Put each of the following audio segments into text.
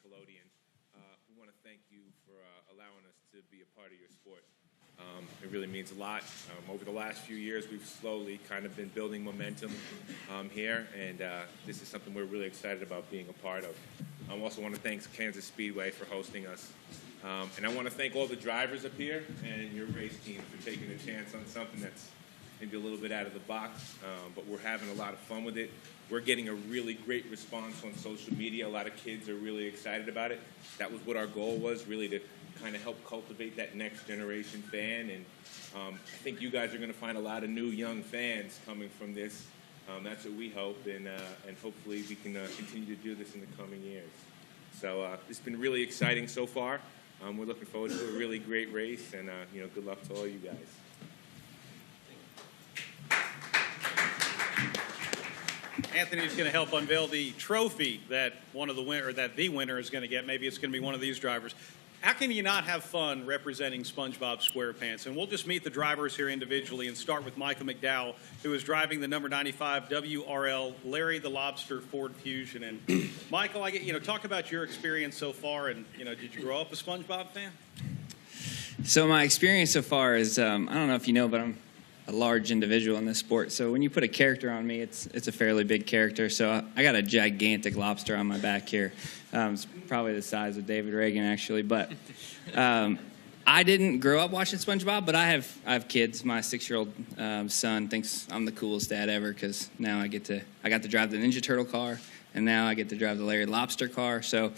Nickelodeon. We want to thank you for allowing us to be a part of your sport. It really means a lot. Over the last few years, we've slowly kind of been building momentum here, and this is something we're really excited about being a part of. I also want to thank Kansas Speedway for hosting us. And I want to thank all the drivers up here and your race team for taking a chance on something that's maybe a little bit out of the box, but we're having a lot of fun with it. We're getting a really great response on social media. A lot of kids are really excited about it. That was what our goal was, really to kind of help cultivate that next generation fan. And I think you guys are going to find a lot of new young fans coming from this. That's what we hope, and hopefully we can continue to do this in the coming years. So it's been really exciting so far. We're looking forward to a really great race, and good luck to all you guys. Anthony's going to help unveil the trophy that the winner is going to get. Maybe it's going to be one of these drivers. How can you not have fun representing Spongebob Squarepants? And we'll just meet the drivers here individually and start with Michael McDowell, who is driving the number 95 WRL Larry the Lobster Ford Fusion. And Michael, talk about your experience so far. And did you grow up a SpongeBob fan? So my experience so far is I don't know if you know, but I'm a large individual in this sport. So when you put a character on me, it's a fairly big character. So I got a gigantic lobster on my back here. It's probably the size of David Reagan, actually. But I didn't grow up watching SpongeBob, but I have kids. My 6-year-old son thinks I'm the coolest dad ever because now I got to drive the Ninja Turtle car, and now I get to drive the Larry Lobster car. So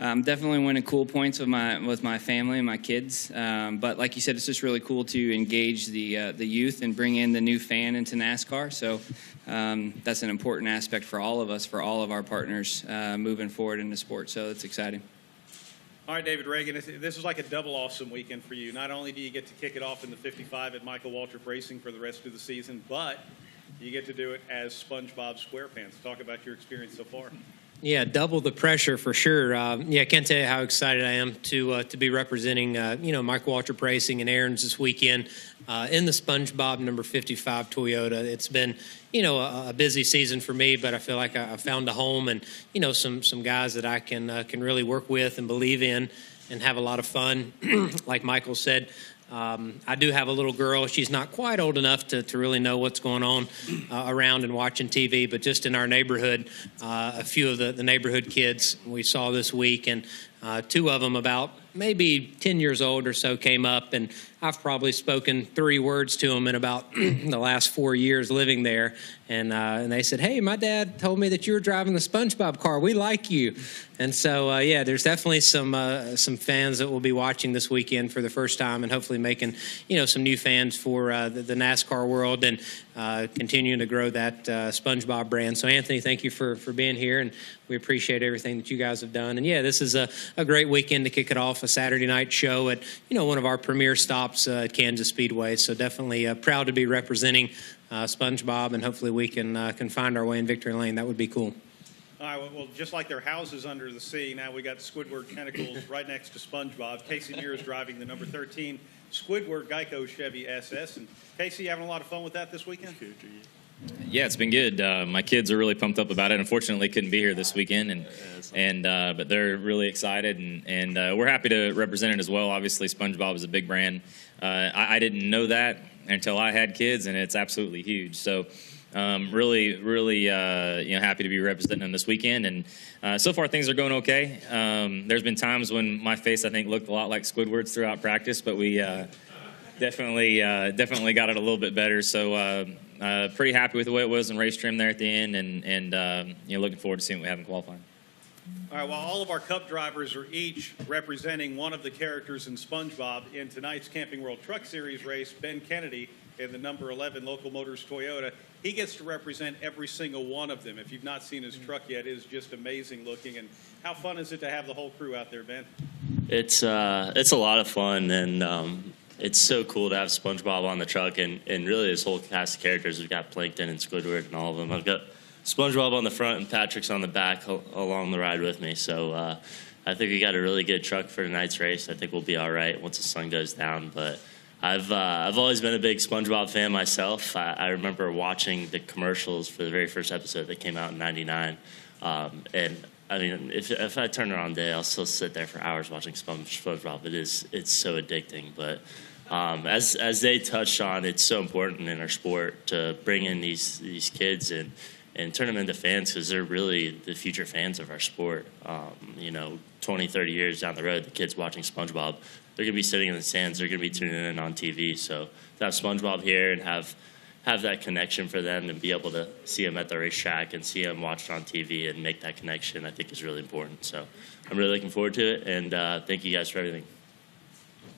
definitely winning cool points with my family and my kids. But like you said, it's just really cool to engage the youth and bring in the new fan into NASCAR. So that's an important aspect for all of us, for all of our partners moving forward in the sport. So it's exciting. All right, David Reagan, this is like a double awesome weekend for you. Not only do you get to kick it off in the 55 at Michael Waltrip Racing for the rest of the season, but you get to do it as Spongebob Squarepants. Talk about your experience so far. Yeah, double the pressure for sure. I can't tell you how excited I am to be representing, Michael Waltrip Racing and Aaron's this weekend in the SpongeBob number 55 Toyota. It's been, a busy season for me, but I feel like I found a home and, some guys that I can really work with and believe in and have a lot of fun. Like Michael said, I do have a little girl. She's not quite old enough to really know what's going on around and watching TV, but just in our neighborhood, a few of the neighborhood kids we saw this week, and 2 of them about maybe 10 years old or so came up, and I've probably spoken 3 words to them in about the last 4 years living there, and they said, "Hey, my dad told me that you were driving the SpongeBob car. We like you." And so, there's definitely some fans that will be watching this weekend for the first time, and hopefully making some new fans for the NASCAR world and continuing to grow that SpongeBob brand. So, Anthony, thank you for being here, and we appreciate everything that you guys have done. And this is a great weekend to kick it off, a Saturday night show at one of our premier stops at Kansas Speedway. So definitely proud to be representing SpongeBob, and hopefully we can find our way in victory lane. That would be cool. All right, well, just like their houses under the sea, now we got Squidward tentacles right next to SpongeBob. Casey Muir is driving the number 13 Squidward Geico Chevy SS. And Casey, you having a lot of fun with that this weekend? Yeah, it's been good. My kids are really pumped up about it. Unfortunately, couldn't be here this weekend, but they're really excited, and we're happy to represent it as well. Obviously, SpongeBob is a big brand. I didn't know that until I had kids, and it's absolutely huge. So, really, happy to be representing them this weekend. And so far, things are going okay. There's been times when my face, I think, looked a lot like Squidward's throughout practice, but we definitely got it a little bit better. So. Pretty happy with the way it was in race trim there at the end, and looking forward to seeing what we have in qualifying. All right, well, all of our Cup drivers are each representing one of the characters in SpongeBob. In tonight's Camping World Truck Series race, Ben Kennedy in the number 11 Local Motors Toyota, he gets to represent every single one of them. If you've not seen his truck yet, it is just amazing looking. And how fun is it to have the whole crew out there, Ben? It's a lot of fun, and it's so cool to have SpongeBob on the truck, and really this whole cast of characters. We've got Plankton and Squidward and all of them. I've got SpongeBob on the front and Patrick's on the back along the ride with me. So I think we got a really good truck for tonight's race. I think we'll be all right once the sun goes down. But I've always been a big SpongeBob fan myself. I remember watching the commercials for the very first episode that came out in '99, and I mean, if I turn around today, I'll still sit there for hours watching SpongeBob. It's so addicting. But as they touched on, it's so important in our sport to bring in these kids and turn them into fans, because they're really the future fans of our sport. 20, 30 years down the road, the kids watching SpongeBob, they're going to be sitting in the stands. They're going to be tuning in on TV. So to have SpongeBob here and have that connection for them and be able to see him at the racetrack and see him watched on TV and make that connection, I think is really important. So I'm really looking forward to it, and thank you guys for everything.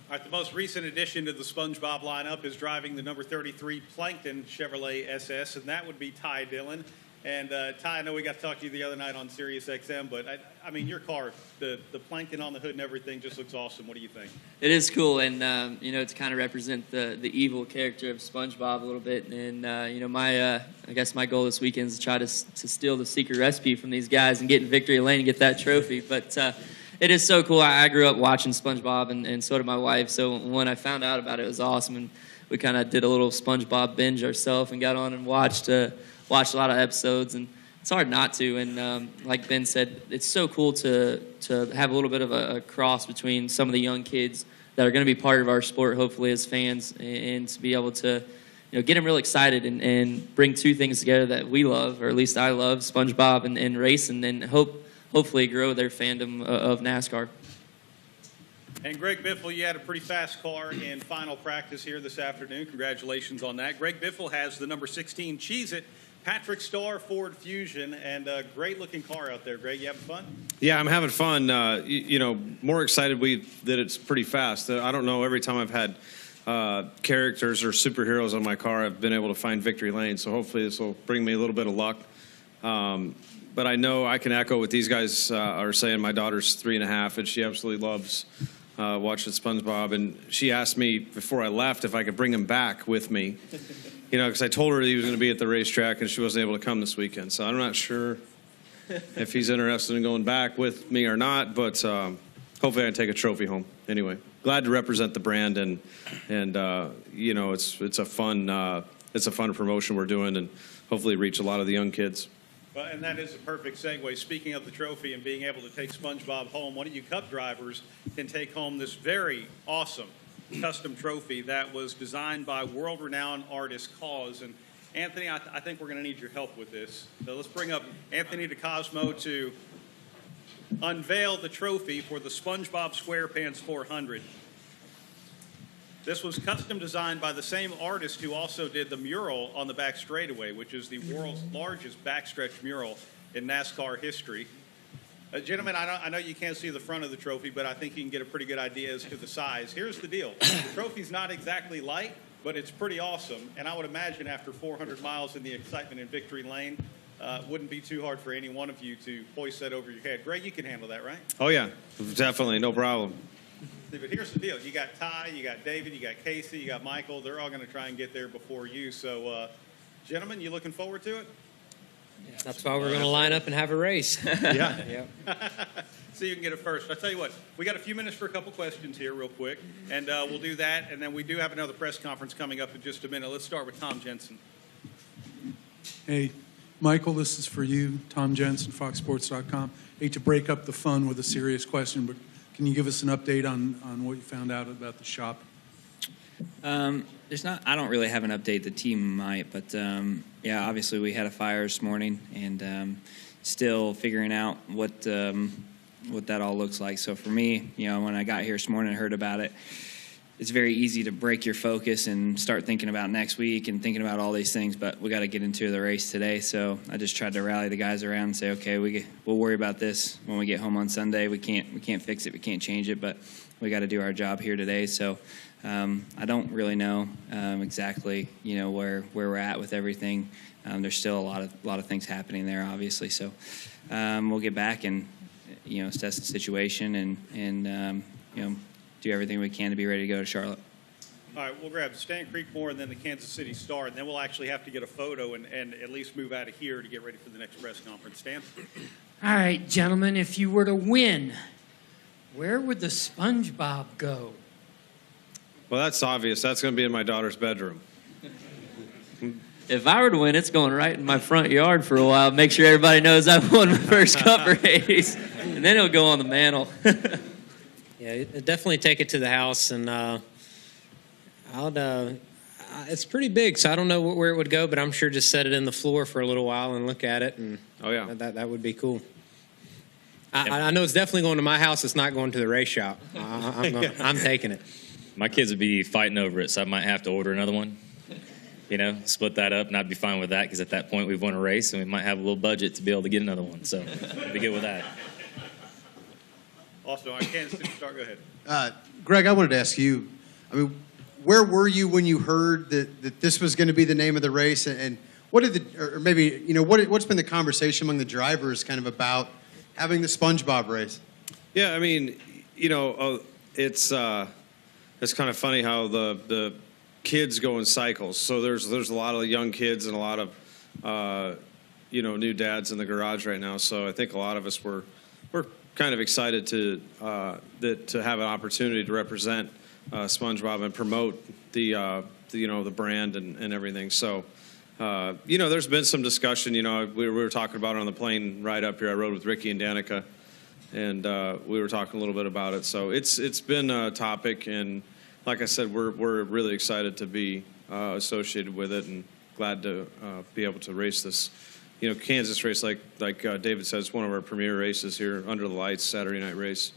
All right, the most recent addition to the SpongeBob lineup is driving the number 33 Plankton Chevrolet SS, and that would be Ty Dillon. And Ty, I know we got to talk to you the other night on Sirius XM, but I mean, your car, the Plankton on the hood and everything just looks awesome. What do you think? It is cool, and to kind of represent the evil character of SpongeBob a little bit. And I guess my goal this weekend is to try to steal the secret recipe from these guys and get in victory lane and get that trophy. But it is so cool. I grew up watching SpongeBob, and so did my wife. So when I found out about it, it was awesome, and we kind of did a little SpongeBob binge ourselves and got on and watched a lot of episodes, and it's hard not to. And like Ben said, it's so cool to have a little bit of a cross between some of the young kids that are going to be part of our sport, hopefully as fans, and to be able to get them real excited and bring two things together that we love, or at least I love, SpongeBob and racing, and hopefully grow their fandom of NASCAR. And Greg Biffle, you had a pretty fast car in final practice here this afternoon. Congratulations on that. Greg Biffle has the number 16 Cheez-It Patrick Star Ford Fusion, and a great-looking car out there. Greg, you having fun? Yeah, I'm having fun. More excited that it's pretty fast. I don't know, every time I've had characters or superheroes on my car, I've been able to find victory lane, so hopefully this will bring me a little bit of luck. But I know I can echo what these guys are saying. My daughter's 3.5, and she absolutely loves watching SpongeBob, and she asked me before I left if I could bring him back with me. Because I told her he was going to be at the racetrack and she wasn't able to come this weekend. So I'm not sure if he's interested in going back with me or not, but hopefully I can take a trophy home. Anyway, glad to represent the brand, and it's a fun promotion we're doing, and hopefully reach a lot of the young kids. Well, and that is a perfect segue. Speaking of the trophy and being able to take SpongeBob home, one of you Cup drivers can take home this very awesome custom trophy that was designed by world-renowned artist KAWS. And Anthony, I think we're going to need your help with this. So let's bring up Anthony DeCosmo to unveil the trophy for the Spongebob Squarepants 400. This was custom designed by the same artist who also did the mural on the back straightaway, which is the world's largest backstretch mural in NASCAR history. Gentlemen, I know you can't see the front of the trophy, but I think you can get a pretty good idea as to the size. Here's the deal. The trophy's not exactly light, but it's pretty awesome. And I would imagine after 400 miles in the excitement in victory lane, wouldn't be too hard for any one of you to hoist that over your head. Greg, you can handle that, right? Oh, yeah, definitely, no problem. But here's the deal. You got Ty, you got David, you got Casey, you got Michael. They're all going to try and get there before you. So, gentlemen, you looking forward to it? That's why we're going to line up and have a race. Yeah. So you can get it first. I'll tell you what, we got a few minutes for a couple questions here real quick, and we'll do that, and then we do have another press conference coming up in just a minute. Let's start with Tom Jensen. Hey, Michael, this is for you, Tom Jensen, FoxSports.com. Hate to break up the fun with a serious question, but can you give us an update on what you found out about the shop? I don't really have an update. The team might, but yeah, obviously we had a fire this morning, and still figuring out what that all looks like. So for me, when I got here this morning and heard about it, it's very easy to break your focus and start thinking about next week and thinking about all these things. But we got to get into the race today. So I just tried to rally the guys around and say, okay, we'll worry about this when we get home on Sunday. We can't fix it. We can't change it, but we got to do our job here today. So. I don't really know exactly, where we're at with everything. There's still a lot of things happening there, obviously. So we'll get back and assess the situation and do everything we can to be ready to go to Charlotte. All right, we'll grab the Stan Creekmore and then the Kansas City Star, and then we'll actually have to get a photo and at least move out of here to get ready for the next press conference. Stan? All right, gentlemen, if you were to win, where would the SpongeBob go? Well, that's obvious. That's going to be in my daughter's bedroom. If I were to win, it's going right in my front yard for a while. Make sure everybody knows I won my first Cup race, and then it'll go on the mantle. Yeah, definitely take it to the house, and it's pretty big, so I don't know where it would go, but I'm sure just set it in the floor for a little while and look at it, and that would be cool. I know it's definitely going to my house. It's not going to the race shop. I'm taking it. My kids would be fighting over it, so I might have to order another one. You know, split that up, and I'd be fine with that because at that point we've won a race and we might have a little budget to be able to get another one. So I'd be good with that. Also, on Kansas City, start. Go ahead. Greg, I wanted to ask you, I mean, where were you when you heard that this was going to be the name of the race, and what did or maybe, you know, what's been the conversation among the drivers kind of about having the SpongeBob race? Yeah, I mean, you know, it's kind of funny how the kids go in cycles. So there's a lot of young kids and a lot of you know, new dads in the garage right now. So I think a lot of us we're kind of excited to have an opportunity to represent SpongeBob and promote the you know, the brand and everything. So you know, there's been some discussion. You know, we were talking about it on the plane ride up here. I rode with Ricky and Danica, and we were talking a little bit about it. So it's been a topic, and like I said, we're really excited to be associated with it, and glad to be able to race this. You know, Kansas race, like David says, one of our premier races here under the lights, Saturday night race.